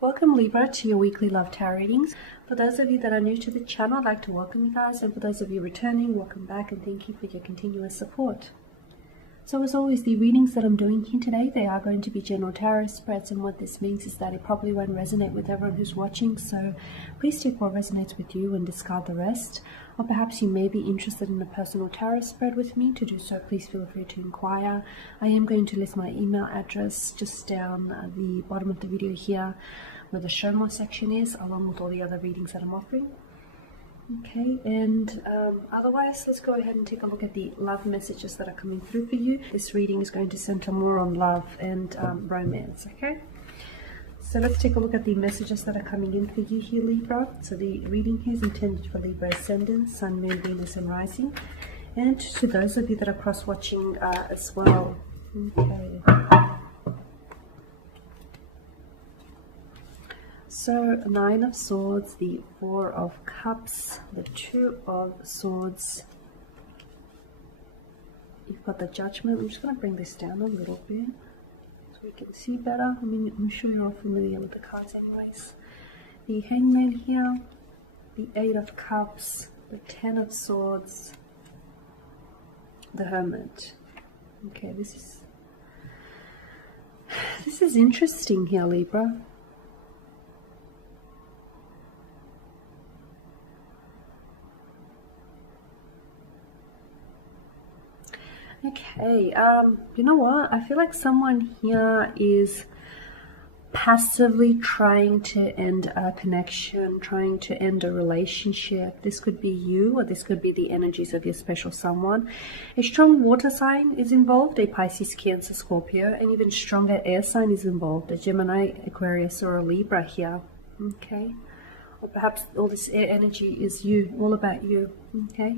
Welcome Libra to your weekly love tarot readings. For those of you that are new to the channel, I'd like to welcome you guys, and for those of you returning, welcome back and thank you for your continuous support. So as always, the readings that I'm doing here today, they are going to be general tarot spreads, and what this means is that it probably won't resonate with everyone who's watching, so please take what resonates with you and discard the rest. Or perhaps you may be interested in a personal tarot spread with me. To do so, please feel free to inquire. I am going to list my email address just down at the bottom of the video here where the show more section is, along with all the other readings that I'm offering. Okay, and otherwise, let's go ahead and take a look at the love messages that are coming through for you. This reading is going to center more on love and romance, okay? So let's take a look at the messages that are coming in for you here, Libra. So the reading here is intended for Libra Ascendant, Sun, Moon, Venus, and Rising. And to those of you that are cross-watching as well. Okay. So, Nine of Swords, the Four of Cups, the Two of Swords. You've got the Judgment. I'm just going to bring this down a little bit so we can see better. I mean, I'm sure you're all familiar with the cards anyways. The Hangman here, the Eight of Cups, the Ten of Swords, the Hermit. Okay, this is interesting here, Libra. Okay, you know what? I feel like someone here is passively trying to end a connection, trying to end a relationship. This could be you, or this could be the energies of your special someone. A strong water sign is involved, a Pisces, Cancer, Scorpio, and even stronger air sign is involved, a Gemini, Aquarius, or a Libra here. Okay, or perhaps all this air energy is you, all about you. Okay.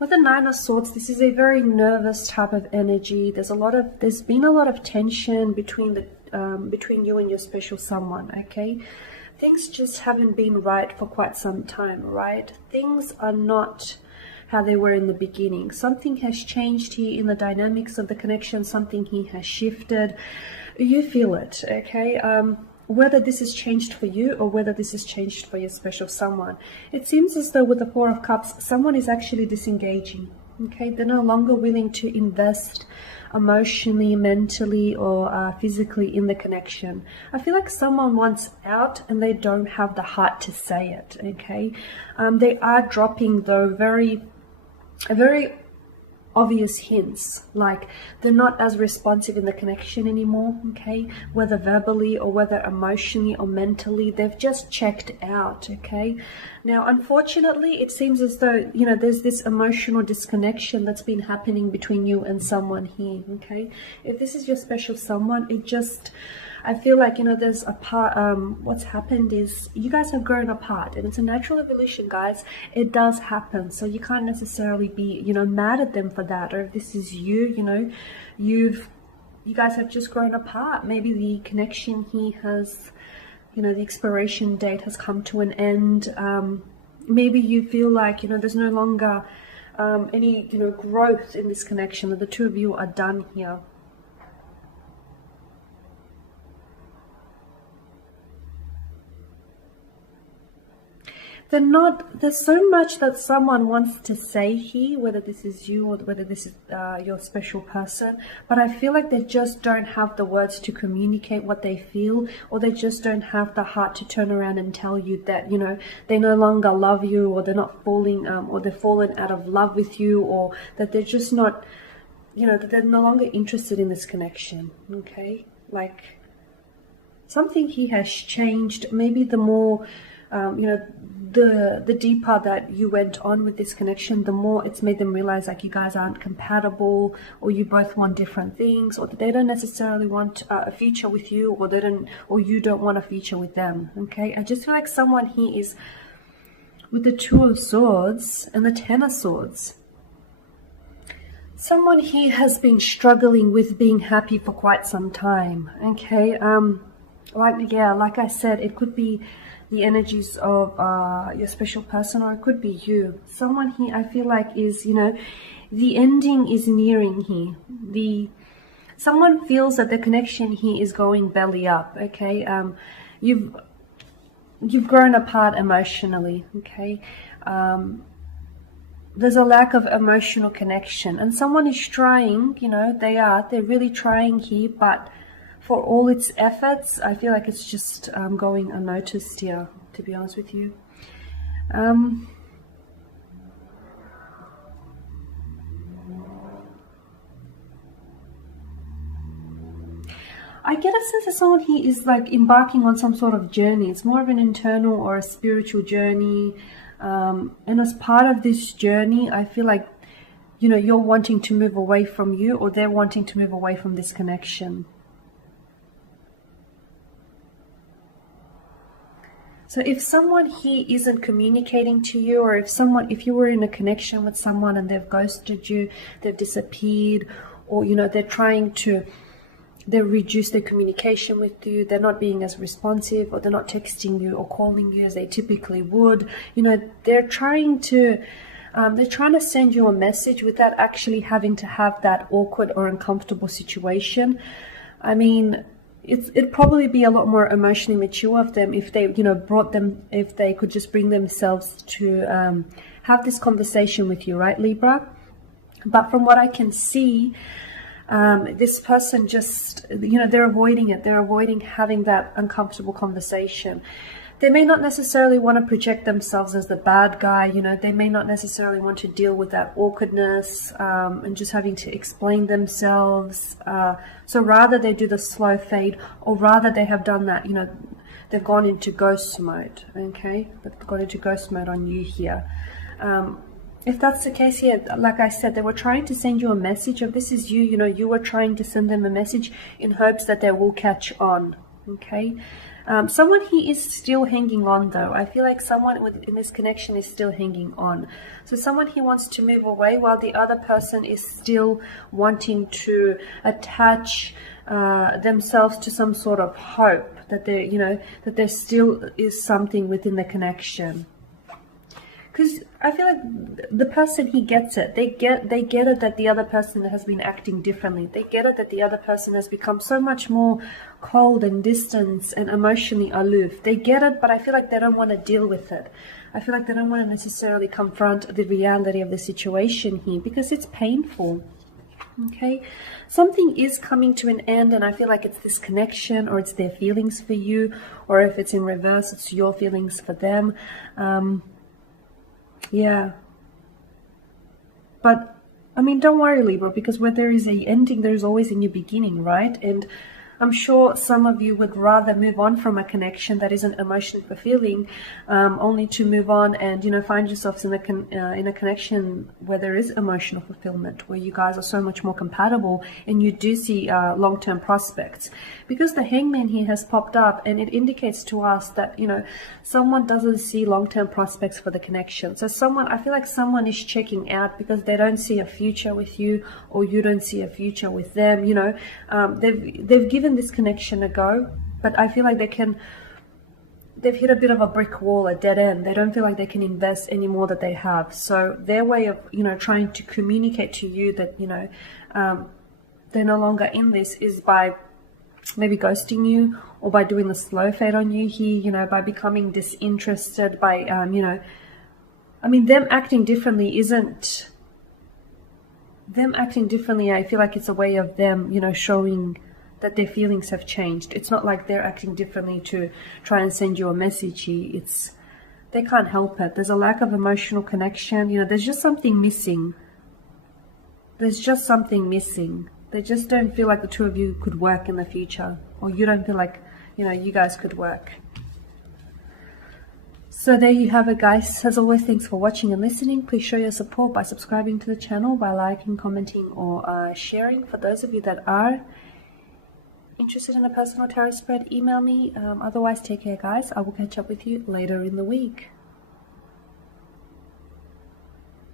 With the Nine of Swords, this is a very nervous type of energy. There's been a lot of tension between you and your special someone, okay? Things just haven't been right for quite some time, right? Things are not how they were in the beginning. Something has changed here in the dynamics of the connection. Something here has shifted. You feel it, okay? Whether this has changed for you or whether this has changed for your special someone. It seems as though with the Four of Cups, someone is actually disengaging. Okay, they're no longer willing to invest emotionally, mentally, or physically in the connection. I feel like someone wants out and they don't have the heart to say it. Okay, they are dropping though very obvious hints, like they're not as responsive in the connection anymore, okay, whether verbally or whether emotionally or mentally. They've just checked out, okay. Now unfortunately it seems as though, you know, there's this emotional disconnection that's been happening between you and someone here, okay. If this is your special someone, I feel like, you know, there's a part, what's happened is you guys have grown apart, and it's a natural evolution, guys. It does happen, so you can't necessarily be, you know, mad at them for that. Or if this is you, you know, you guys have just grown apart. Maybe the connection here has, you know, the expiration date has come to an end. Maybe you feel like, you know, there's no longer any, you know, growth in this connection, that the two of you are done here. There's so much that someone wants to say here, whether this is you or whether this is your special person, but I feel like they just don't have the words to communicate what they feel, or they just don't have the heart to turn around and tell you that, you know, they no longer love you, or they're not falling, or they've fallen out of love with you, or that they're just not, you know, that they're no longer interested in this connection, okay? Like, something here has changed. Maybe the more, you know, the deeper that you went on with this connection, the more it's made them realize like you guys aren't compatible, or you both want different things, or they don't necessarily want a future with you, or you don't want a future with them. Okay, I just feel like someone here is with the Two of Swords and the Ten of Swords. Someone here has been struggling with being happy for quite some time. Okay, like I said, it could be the energies of your special person, or it could be you. Someone here, I feel like, is, you know, the ending is nearing here. someone feels that the connection here is going belly up, okay? You've grown apart emotionally, okay? There's a lack of emotional connection, and someone is trying, you know, they're really trying here, but for all its efforts, I feel like it's just going unnoticed here, to be honest with you. I get a sense that someone here is like embarking on some sort of journey. It's more of an internal or a spiritual journey. And as part of this journey, I feel like, you know, you're wanting to move away from you, or they're wanting to move away from this connection. So if someone here isn't communicating to you, or if you were in a connection with someone and they've ghosted you, they've disappeared, or, you know, they reduce their communication with you, they're not being as responsive, or they're not texting you or calling you as they typically would, you know, they're trying to send you a message without actually having to have that awkward or uncomfortable situation. I mean, it'd probably be a lot more emotionally mature of them if they, you know, if they could just bring themselves to have this conversation with you, right, Libra? But from what I can see, this person just, you know, they're avoiding it. They're avoiding having that uncomfortable conversation. They may not necessarily want to project themselves as the bad guy, you know, they may not necessarily want to deal with that awkwardness and just having to explain themselves. So rather they do the slow fade, or rather they have done that, you know, they've gone into ghost mode, okay? They've gone into ghost mode on you here. If that's the case here, like I said, they were trying to send you a message of this is you, you know, you were trying to send them a message in hopes that they will catch on, okay? Someone here is still hanging on though. I feel like someone in this connection is still hanging on. So someone here wants to move away while the other person is still wanting to attach themselves to some sort of hope that there, you know, that there still is something within the connection. Because I feel like the person, he gets it. They get it that the other person has been acting differently. They get it that the other person has become so much more cold and distant and emotionally aloof. They get it, but I feel like they don't want to deal with it. I feel like they don't want to necessarily confront the reality of the situation here because it's painful. Okay, something is coming to an end, and I feel like it's this connection, or it's their feelings for you, or if it's in reverse, it's your feelings for them. Yeah, but I mean, don't worry, Libra, because where there is a ending, there's always a new beginning, right? And I'm sure some of you would rather move on from a connection that isn't emotionally fulfilling, only to move on and, you know, find yourselves in a connection where there is emotional fulfillment, where you guys are so much more compatible and you do see long-term prospects. Because the Hangman here has popped up, and it indicates to us that, you know, someone doesn't see long-term prospects for the connection. So I feel like someone is checking out because they don't see a future with you, or you don't see a future with them. You know, they've given this connection a go, but I feel like they've hit a bit of a brick wall, a dead end. They don't feel like they can invest any more that they have. So their way of, you know, trying to communicate to you that, you know, they're no longer in this is by maybe ghosting you, or by doing the slow fade on you here, you know, by becoming disinterested, by, you know, I mean, them acting differently, I feel like it's a way of them, you know, showing that their feelings have changed. It's not like they're acting differently to try and send you a message here. They can't help it. There's a lack of emotional connection. You know, there's just something missing. There's just something missing. They just don't feel like the two of you could work in the future, or you don't feel like, you know, you guys could work. So there you have it, guys. As always, thanks for watching and listening. Please show your support by subscribing to the channel, by liking, commenting, or sharing. For those of you that are interested in a personal tarot spread, email me. Otherwise, take care, guys. I will catch up with you later in the week.